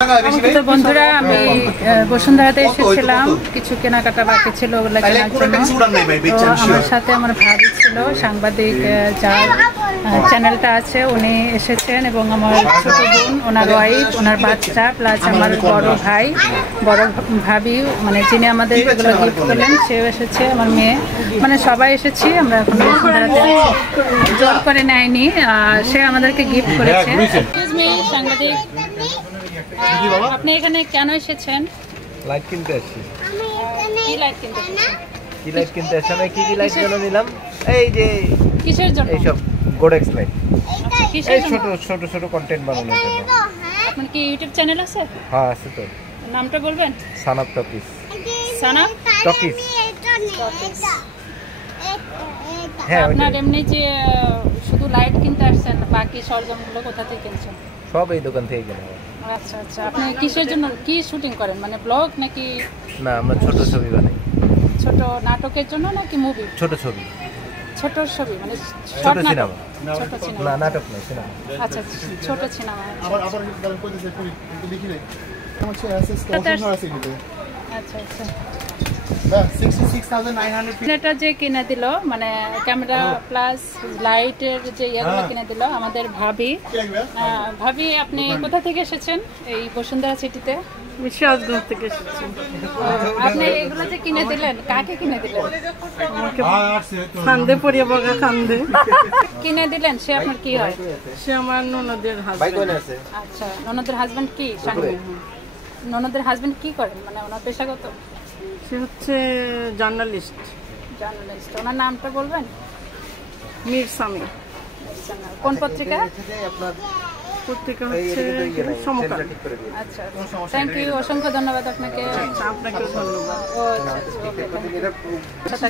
তো বন্ধুরা, আমি বসুন্ধরাতে এসেছিলাম, কিছু কেনাকাটা বাকি ছিল ওগুলো কেনার জন্য। তো আমার সাথে আমার ভাবি ছিল, সাংবাদিক যার চ্যানেলটা আছে, উনি এসেছেন এবং আমার ছোট বোন, ওনার ওয়াইফ, ওনার বাচ্চা, প্লাস আমার বড় ভাই, বড় ভাবি, মানে যিনি আমাদের এগুলো গিফট করলেন সেও এসেছে, আমার মেয়ে, মানে সবাই এসেছি। আমরা এখন বসুন্ধরাতে জোর করে নেয়নি, সে আমাদেরকে গিফট করেছে। সাংবাদিক, আপনি এখানে কেন এসেছেন? লাইট কিনতে আসছি। কি লাইট কিনতে এসেছেন? কি লাইট কিনতে আসছি? আমি কি লাইট জন্য নিলাম? এই যে কিসের জন্য? এইসব গোডেক্স লাইট। কিসের জন্য? ছোট ছোট কন্টেন্ট বানানোর জন্য। আপনার কি ইউটিউব চ্যানেল আছে? হ্যাঁ আছে তো। নামটা বলবেন? সানাপ টকিস। সানাপ টকিস। হ্যাঁ, আপনার এমনি যে শুধু লাইট কিনতে আসছেন, বাকি সরঞ্জামগুলো কোথা থেকে কিনছেন? সব এই দোকান থেকে কেনা। আচ্ছা আচ্ছা, আপনি কিসের জন্য কি শুটিং করেন, মানে ব্লগ নাকি? না, আমরা ছোট ছবি বানাই। ছোট নাটকের জন্য নাকি মুভি? ছোট ছবি। ছোট ছবি মানে ছোট সিনেমা। ছোট সিনেমা, না নাটক না, সিনেমা। আচ্ছা ছোট সিনেমা। আবার কইতেছে একটু দেখি রে হচ্ছে এসএস কনফার্ম আছে কিন্তু। আচ্ছা আচ্ছা, বাহ 66900 এটা যে কিনে দিল, মানে ক্যামেরা প্লাস লাইটের যে ইয়েগুলো কিনে দিল আমাদের ভাবি। ভাবি, আপনি কোথা থেকে এসেছেন এই বসুন্ধরা সিটিতে? সিরাজগঞ্জ থেকে এসেছি। আপনি এগুলো যে কিনে দিলেন, কাকে কিনে দিলেন? খান্দে পরিবাগা খান্দে কিনে দিলেন, সে আপনার কি হয়? সে আমার ননদের হাজবেন্ড। আচ্ছা, ননদের হাজবেন্ড কি? ননদের হাজবেন্ড কি করেন, মানে ওনার পেশাগত? সে হচ্ছে জার্নালিস্ট। জার্নালিস্ট। ওনার নামটা বলবেন? মীর সামি। কোন পত্রিকা? পত্রিকা হচ্ছে সমকাল। আচ্ছা, থ্যাংক ইউ, অসংখ্য ধন্যবাদ আপনাকে। আপনাকে ধন্যবাদ। ও আচ্ছা,